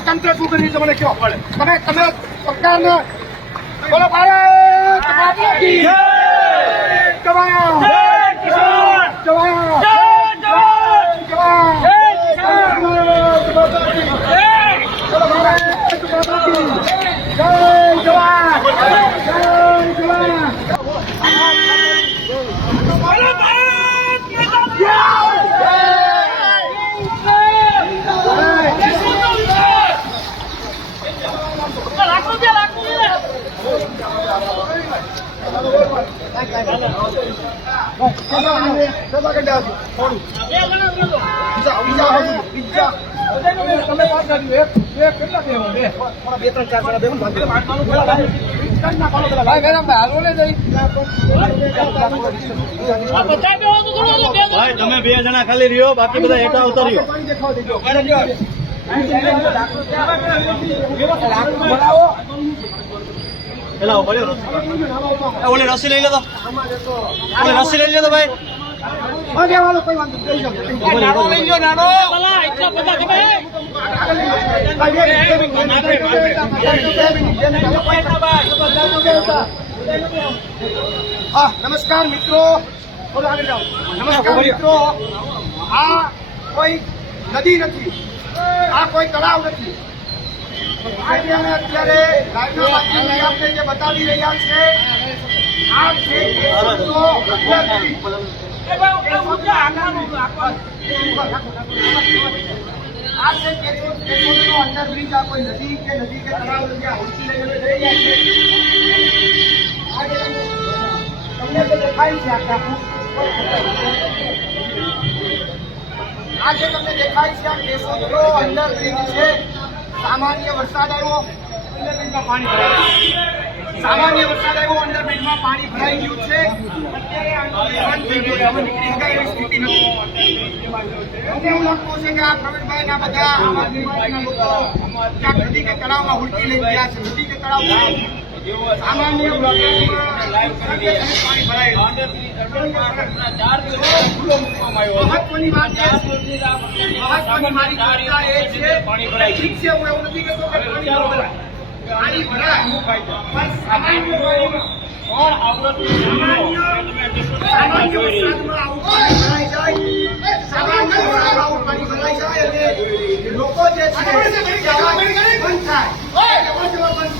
તંત્ર શું કર્યું તમને કહો તમે તમે સરકારને બોલો ભારત માતા કી જય! જવાન જવાન જવાન ભારત માતા કી બોલો ભારત માતા કી જય જવાન જય જવાન ભાઈ તમે બે જણા ખાલી રહ્યો બાકી બધા હેઠા ઉતર્યો પેલા પડ્યો રસ્સી. એ ઓલી રસી લઈ લો તો ઓલી રસી લઈ લો તો ભાઈ હા નમસ્કાર મિત્રો. નમસ્કાર મિત્રો. આ કોઈ નદી નથી. આ કોઈ તળાવ નથી. આજે અમે અત્યારે બતાવી રહ્યા છે, આ છે કેશોદનો આ છે કોઈ નદી કે નદી કે તળાવ છીએ તમને દેખાય છે આ જે તમને દેખાય છે આ કેશોદનો અંડરબ્રિજ છે. સામાન્ય વરસાદ આવ્યો. અંડરબ્રિજમાં પાણી ભરાયું સામાન્ય વરસાદ આવ્યો. અંડરબ્રિજમાં પાણી ભરાઈ ગયું છે. અત્યારે થઈ ગયું બધા આમ આદમી તળાવમાં હુડકી લઈ ગયા છે. નદી કે સામાન્ય મહત્વની વાત મહત્વની મારી ચર્ચા એ છે ઠીક છે હું એવું નથી કહેતો કે પાણી ભરાય. પાણી ભરાય. સામાન્ય પાણીમાં સામાન્ય વરસાદમાં આવું પાણી ભરાઈ જાય. સામાન્ય વરસાદમાં આવું પાણી ભરાઈ જાય અને લોકો જે છે બંધ થાય બંધ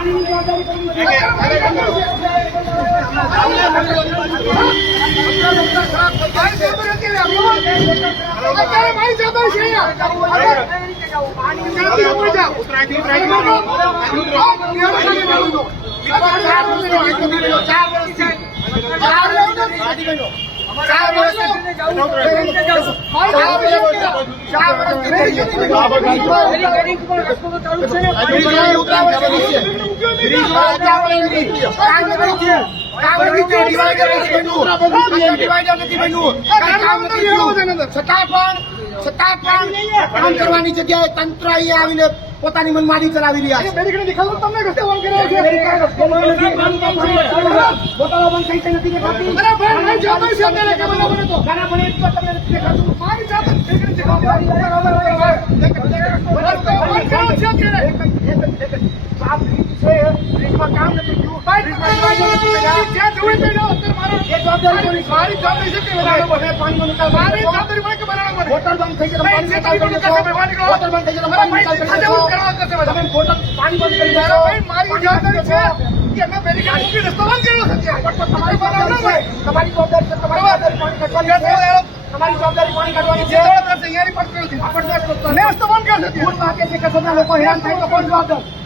પાણી કાઢવા પોતાની મનમાની ચલાવી રહ્યા છે બોટલો બંધ થઈ છે નથી દેખાતી બરાબર એ તો તમને નથી દેખાતું સાફ તમારી જવાબદારી પાણી કાઢવાની છે તમારી જવાબદારી પાણી કાઢવાની છે અહીંયાની પણ કર્યું છે. આ પણ દસ. મેં રસ્તો બંધ છે ત્યાં. ભૂલ વાગે છે કે લોકો હેરાન થાય તો કોણ જવાબદાર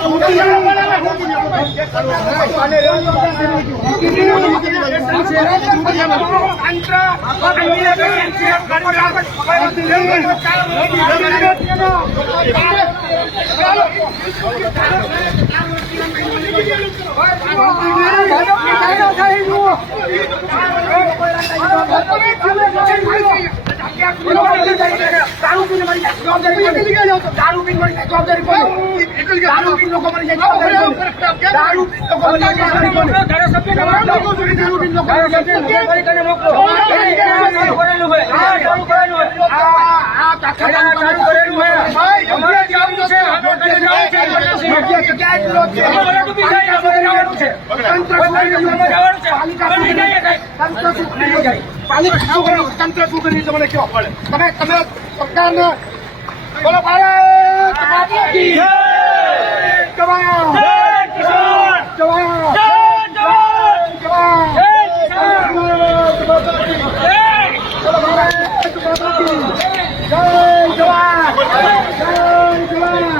કોઈ દારૂ પીને મરી જાય જવાબદારી કોની? દારૂ પીને મરી જાય જવાબદારી કોની? દારૂ પીને લોકો મરી જાય જવાબદારી દારૂ પીને લોકો મરી જાય જવાબદારી કોની? દારૂ પીને લોકો મરી જાય જવાબદારી કોની? આ- આ કાકા કામ કરેલું છે. ભાઈ, યોગ્ય જવાબ છે. યોગ્ય જગ્યાએ વિરોધ છે. તંત્ર શું કરી રહ્યું છે? પાલિકા શું કરી રહી છે? તંત્ર શું કરી રહ્યું પાલિકા શું કરી? તંત્ર શું કરી મને કહો. તમે તમે સરકારને બોલો ભારત માતા કી જય! જવાન! જવાન! જવાન! ભારત માતા કી બોલો ભારત માતા કી જય જવાન! જય જવાન!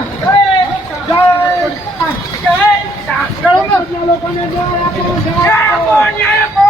જય ગરમના લોકોને ન્યાય આપો, ન્યાય આપો.